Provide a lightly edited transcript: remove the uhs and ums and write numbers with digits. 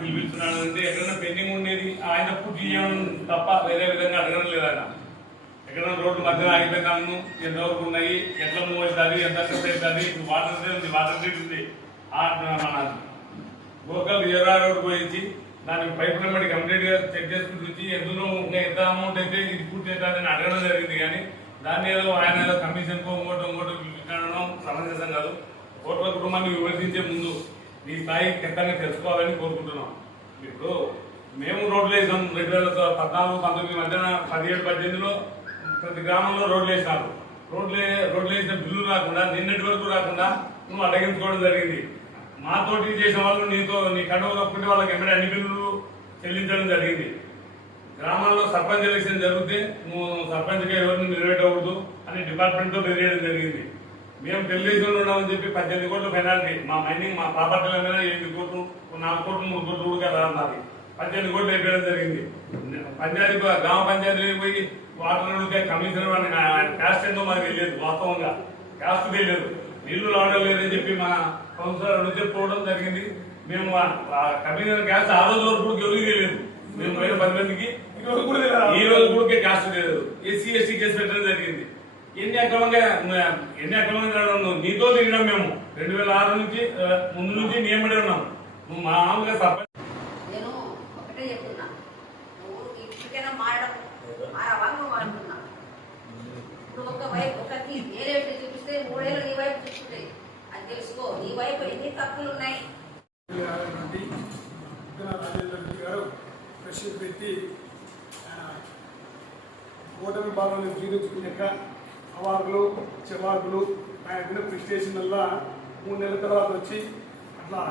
పిలిపిస్తున్నాడు అంటే ఎక్కడైనా పెండింగ్ ఉండేది ఆయన పూర్తి చేయడం తప్ప వేరే విధంగా అడగడం లేదు ఆయన. ఎక్కడైనా రోడ్డు మధ్యలో ఆగిపోయినాము, ఎంతవరకు ఉన్నాయి, ఎట్లా మూవ్ అవుతుంది, ఎంత ఖర్చు అవుతుంది, వాటర్ ఉంది, వాటర్ ట్రీట్ ఉంది. మన లోకల్ ఎర్రా రోడ్డు పోయించి దానికి పైప్ నెంబర్ కంప్లీట్ గా చెక్ చేసుకుని వచ్చి ఎందులో ఎంత అమౌంట్ అయితే ఇది పూర్తి అవుతుందని అడగడం జరిగింది. కానీ దాన్ని ఏదో ఆయన ఏదో కమిషన్ ఇంకోటి పిలిపించడం సమంజసం కాదు. కోట్ల కుటుంబాన్ని విమర్శించే ముందు ఈ స్థాయి ఖచ్చితంగా తెలుసుకోవాలని కోరుకుంటున్నాం. ఇప్పుడు మేము రోడ్లు వేసాం 2014-19 మధ్యన 17-18లో ప్రతి గ్రామంలో రోడ్లు వేసినారు. రోడ్లు వేసిన బిల్లు రాకుండా నిన్నటి వరకు రాకుండా నువ్వు అడగించుకోవడం జరిగింది. మాతోటి చేసిన వాళ్ళు నీ కండువ కప్పుకుంటే వాళ్ళకి ఎమ్మడే అన్ని బిల్లులు చెల్లించడం జరిగింది. గ్రామాల్లో సర్పంచ్ ఎలక్షన్ జరిగితే నువ్వు సర్పంచ్గా ఎవరిని నిలబెట్టకూడదు అని డిపార్ట్మెంట్తో బెదిరేయడం జరిగింది. మేము తెలుగుదేశంలో ఉన్నామని చెప్పి 18 కోట్ల పెనాల్టీ మా మైనింగ్ మా ప్రాపర్టీల మీద 8 కోట్లు 4 కోట్లు 3 కోట్లు కూడా కదా అన్నది 18 కోట్లు అయిపోయడం జరిగింది. పంచాయతీ గ్రామ పంచాయతీకి పోయి వాటర్ అడిగితే కమిషనర్ క్యాస్ట్ ఏందో మాకు తెలియదు. వాస్తవంగా క్యాస్ట్ తెలియదు, నీళ్లు రావడం లేదని చెప్పి మా కౌన్సిలర్ అడిగితే పోవడం జరిగింది. మేము కమిషనర్ క్యాస్ట్ ఆ రోజు వరకు ఎవరికి తెలియదు. మేము 10 మందికి ఈ రోజు కూడా క్యాస్ట్ తెలియదు. ఎస్సీ ఎస్టీ కేసు పెట్టడం జరిగింది. ఎన్ని అక్రమంగా నీతో తిరిగినాం. మేము 2006 నుంచి ముందు నుంచి నియమడే ఉన్నాం. నువ్వు మామూలుగా సర్పంచ్. నేను ఒకటే చెప్తున్నా, నువ్వు ఇప్పటికైనా మారడం మారుతున్నా. ఇప్పుడు ఒక వైపు ఒకటి వేరే చూపిస్తే 3 ఏళ్ళు నీ వైపు చూస్తుంటాయి. అది తెలుసుకో, నీ వైపు ఎన్ని తప్పులు ఉన్నాయి. పెట్టి ఓటమి భాగంలో జీవించుకున్నాక అవార్డులు చెవార్డులు ఆయన ప్రిస్టేషన్ వల్ల 3 నెలల తర్వాత వచ్చి అట్లా